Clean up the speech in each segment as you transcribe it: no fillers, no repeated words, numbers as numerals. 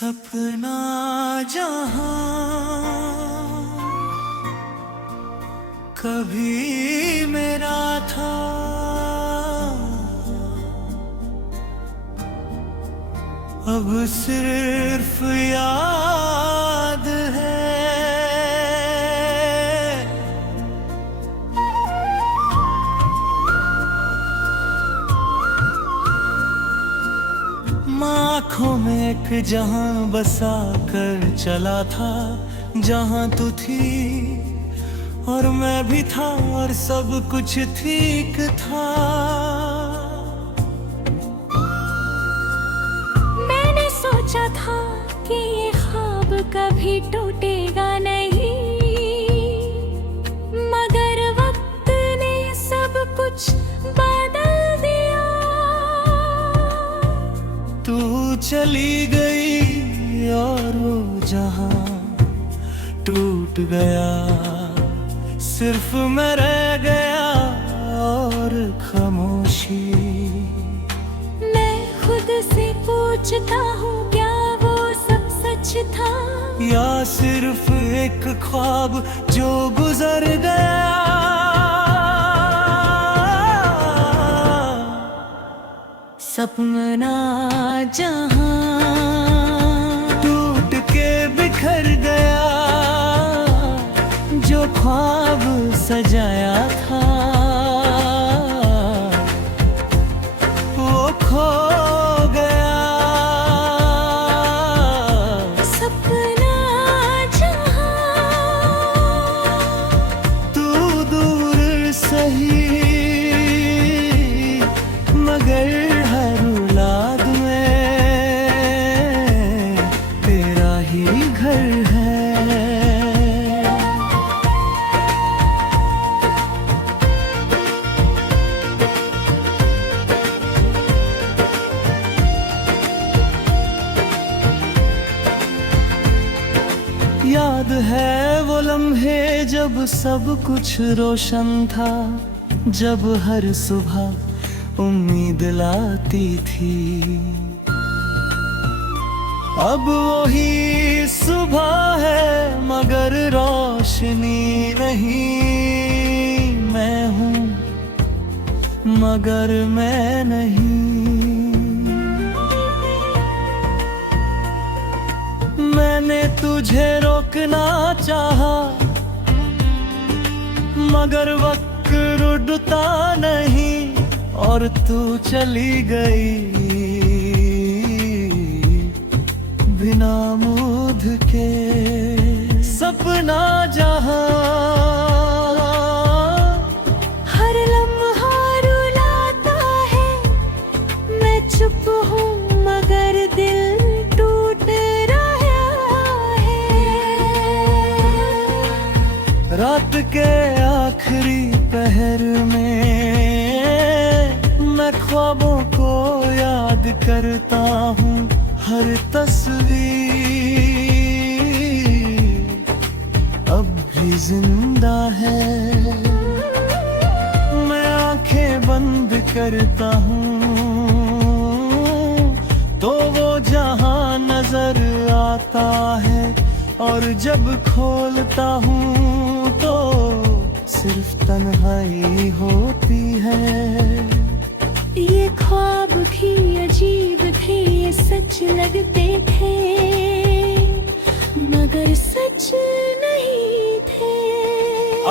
सपना जहां कभी मेरा था, अब सिर्फ याद है। आँखों में एक जहां बसा कर चला था, जहां तू थी और मैं भी था और सब कुछ ठीक था। मैंने सोचा था कि ये ख्वाब कभी टूटेगा नहीं, मगर वक्त ने सब कुछ बदल दिया। तू चली गई और वो जहां टूट गया, सिर्फ मैं रह गया और खामोशी। मैं खुद से पूछता हूँ, क्या वो सब सच था या सिर्फ एक ख्वाब जो गुजर गया। सपना जहां टूट के बिखर गया, जो ख्वाब सजाया था वो खो गया। सपना जहां तू दूर सही, मगर हर औलाद में तेरा ही घर है। याद है वो लम्हे जब सब कुछ रोशन था, जब हर सुबह उम्मीद लाती थी। अब वही सुबह है मगर रोशनी नहीं। मैं हूँ मगर मैं नहीं। मैंने तुझे रोकना चाहा, मगर वक्त रुकता नहीं और तू चली गई बिना मूद के। सपना जहां हर लम्हा रुलाता है, मैं चुप हूँ मगर दिल टूट रहा है। रात के आखिरी पहर में मैं ख्वाबों को याद करता हूँ। हर तस्वीर अब भी जिंदा है। मैं आंखें बंद करता हूँ तो वो जहां नजर आता है, और जब खोलता हूँ तो सिर्फ तन्हाई होती है। ये ख्वाब भी अजीब थे, ये सच लगते थे मगर सच नहीं थे।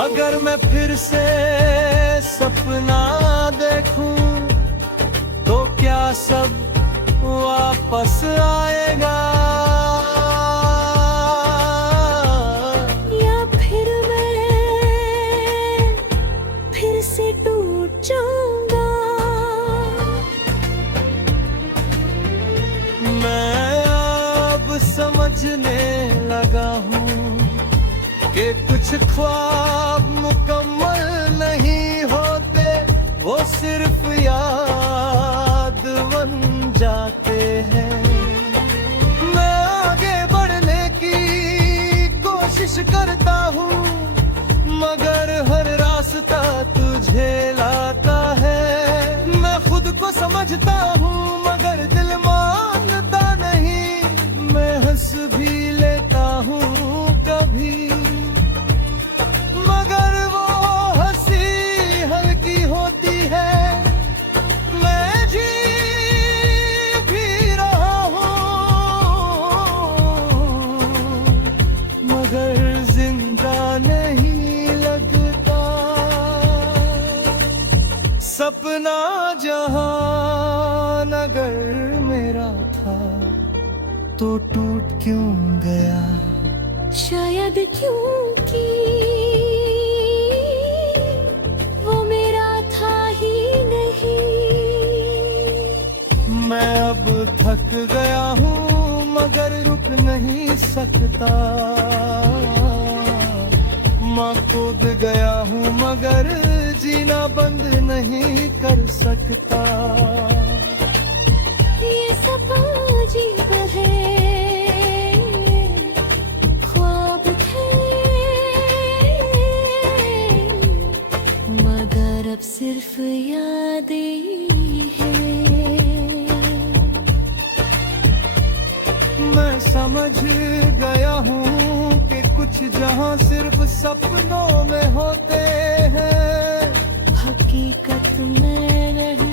अगर मैं फिर से सपना देखूं तो क्या सब वापस आएगा, या फिर मैं फिर से टूट जाऊंगा। मैं अब समझने लगा हूँ कि कुछ ख्वाब मुकम्मल नहीं होते, वो सिर्फ याद बन जाते हैं। मैं आगे बढ़ने की कोशिश करता हूँ मगर हर रास्ता तुझे लाता है। मैं खुद को समझता हूँ मगर दिल मानता नहीं। मैं तो टूट क्यों गया? शायद क्योंकि वो मेरा था ही नहीं। मैं अब थक गया हूँ मगर रुक नहीं सकता। माँ खोद गया हूँ मगर जीना बंद नहीं कर सकता। ये सब अजीब है, ख्वाब थे मगर अब सिर्फ यादें ही हैं। मैं समझ गया हूँ कि कुछ जहाँ सिर्फ सपनों में होते हैं, हकीकत में नहीं।